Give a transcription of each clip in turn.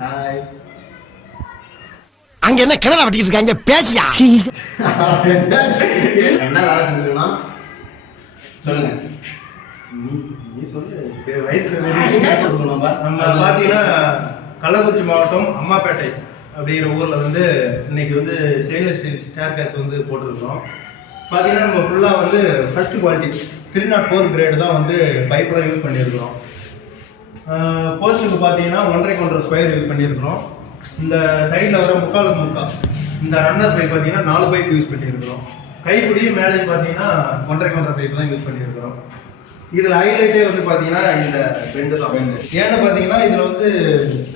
Hi அங்க என்ன கிணறு வட்டிக்கிட்டு இருக்காங்க பேசியா? என்ன வேலை செஞ்சிருக்கோம் சொல்லுங்க. நீ சொல்லு. வயசுல நம்ம பார்த்தீங்கன்னா கள்ளக்குறிச்சி மாவட்டம் அம்மாப்பேட்டை அப்படிங்கிற ஊரில் வந்து இன்னைக்கு வந்து ஸ்டெயின்லெஸ் ஸ்டீல் ஸ்டேர் கேஸ் வந்து போட்டிருக்கிறோம். பார்த்தீங்கன்னா நம்ம ஃபுல்லாக வந்து first quality three not four grade தான் வந்து பைப்பெலாம் யூஸ் பண்ணியிருக்கிறோம். போஸ்ட்டுக்கு பார்த்தீங்கன்னா ஒன்றரை ஒன்றரை ஸ்கொயர் யூஸ் பண்ணியிருக்கிறோம். இந்த சைடில் வர முக்காலுக்கு முக்கால் இந்த ரன்னர் பைப் பார்த்தீங்கன்னா நாலு பைப் யூஸ் பண்ணியிருக்கிறோம். கைப்பிடியும் மேலே பார்த்தீங்கன்னா ஒன்றரை ஒன்றரை பைப் தான் யூஸ் பண்ணியிருக்கிறோம். இதில் ஹைலைட்டே வந்து பார்த்தீங்கன்னா இந்த பெண்டு தான். ஏன்னு பார்த்தீங்கன்னா இதில் வந்து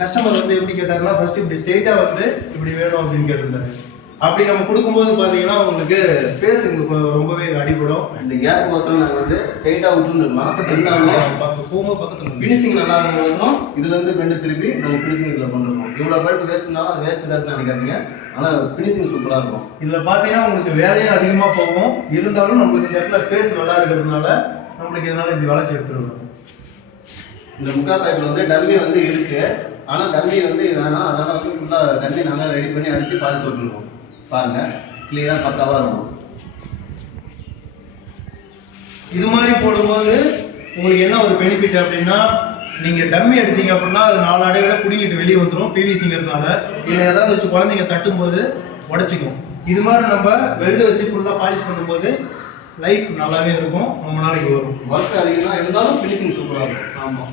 கஸ்டமர் வந்து எப்படி கேட்டாருன்னா ஃபர்ஸ்ட் இப்படி ஸ்ட்ரெயிட்டாக வந்து இப்படி வேணும் அப்படின்னு கேட்டிருந்தாரு. அப்படி நம்ம கொடுக்கும்போது பார்த்தீங்கன்னா உங்களுக்கு ஸ்பேஸ் உங்களுக்கு ரொம்பவே அடிபடும். இந்த கேப் கோசம் நாங்கள் வந்து ஸ்ட்ரெயிட்டாக விட்டுருந்துருக்கலாம் இருந்தாலும் போகும்போது பக்கத்தில் ஃபினிஷிங் நல்லா இருக்கும் இதுல இருந்து பெண்டு திருப்பி நாங்கள் ஃபினிஷிங் இதில் பண்ணிருக்கோம் இவ்வளோ பேருக்கு வேஸ்ட்னாலும் அது வேஸ்ட் வேஸ்ட் நினைக்காதீங்க. ஆனால் ஃபினிஷிங் சூப்பராக இருக்கும். இதில் பார்த்தீங்கன்னா உங்களுக்கு வேலையும் அதிகமாக போகும். இருந்தாலும் நம்மளுக்கு இந்த இடத்துல ஸ்பேஸ் நல்லா இருக்கிறதுனால நம்மளுக்கு இதனால இப்படி வளைச்சி எடுத்துருவோம்? இந்த முக்கா பைப்பில் வந்து டம்மி வந்து இருக்கு. ஆனால் டம்மி வந்து வேணாம். அதனால வந்து ஃபுல்லாக டம்மி நாங்கள் ரெடி பண்ணி அடித்து பாலிசி விட்டுருக்கோம் பாருங்க. கிளியராக பக்காவாக இருக்கும். இது மாதிரி போடும்போது உங்களுக்கு என்ன ஒரு பெனிஃபிட் அப்படின்னா நீங்க டம்மி அடிச்சீங்க அப்படின்னா அது நாலு அடையில குடிங்கிட்டு வெளியே வந்துடும் பிவிசிங்கிறதுனால இல்லை ஏதாவது வச்சு குழந்தைங்க தட்டும்போது உடச்சிக்கும். இது மாதிரி நம்ம வெல்டு வச்சு ஃபுல்லாக பாலிஷ் பண்ணும்போது லைஃப் நல்லாவே இருக்கும். ரொம்ப நாளைக்கு வரும். ஒர்க் அதிகமாக இருந்தாலும் ஃபினிஷிங் சூப்பராக இருக்கும். ஆமாம்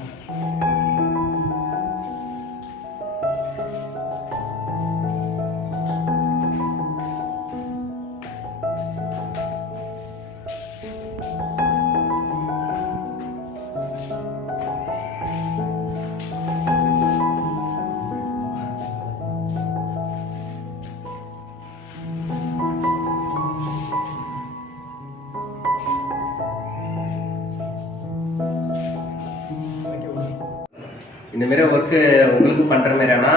இந்த மாதிரி ஒர்க்கு உங்களுக்கும் பண்ணுற மாதிரினா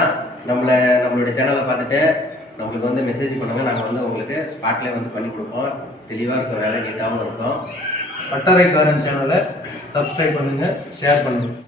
நம்மளை நம்மளுடைய சேனலை பார்த்துட்டு நம்மளுக்கு வந்து மெசேஜ் பண்ணுங்கள் நாங்கள் வந்து உங்களுக்கு ஸ்பாட்லேயே வந்து பண்ணி கொடுப்போம். தெளிவாக இருக்கும் வேலை நீட்டாகவும் இருக்கும். பட்டறைக்காரன் சேனலை சப்ஸ்கிரைப் பண்ணுங்கள் ஷேர் பண்ணுங்கள்